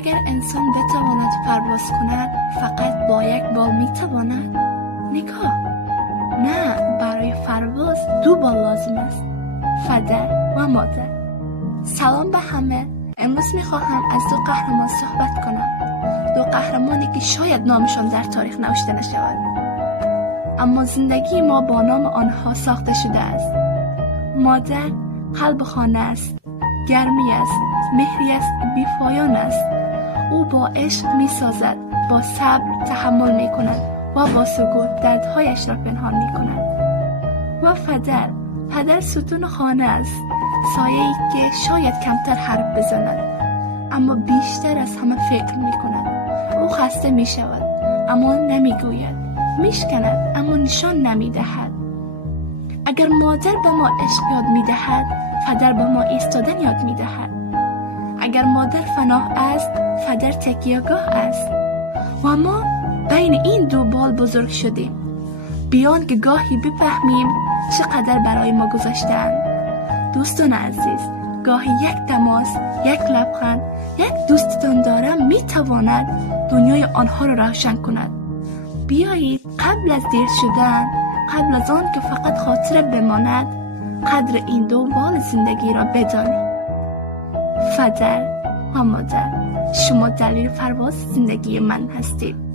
اگر انسان بتواند پرواز کند فقط با یک بال میتواند؟ نگاه، نه، برای پرواز دو بال لازم است، پدر و مادر. سلام به همه. امروز میخواهم از دو قهرمان صحبت کنم، دو قهرمانی که شاید نامشان در تاریخ نوشته نشود، اما زندگی ما با نام آنها ساخته شده است. مادر قلب خانه است، گرمی است، مهری است، بی‌پایان است. او با عشق می‌سازد، با صبر تحمل می‌کند و با سکوت دردهایش را پنهان می‌کند. و پدر ستون خانه است، سایه‌ای که شاید کمتر حرف بزند اما بیشتر از همه فکر می‌کند. او خسته می‌شود اما نمی‌گوید، می‌شکند اما نشان نمی‌دهد. اگر مادر به ما عشق یاد می‌دهد، پدر به ما ایستادن یاد می‌دهد. اگر مادر پناه است، پدر تکیه‌گاه است. و ما بین این دو بال بزرگ شدیم، بیان که گاهی بفهمیم چقدر برای ما گذاشتند. دوستان عزیز، گاهی یک تماس، یک لبخند، یک دوستتان دارم میتواند دنیای آنها را روشن کند. بیایید قبل از دیر شدن، قبل از آن که فقط خاطره بماند، قدر این دو بال زندگی را بدانیم. پدر و مادر، شما دلیل پرواز زندگی من هستید.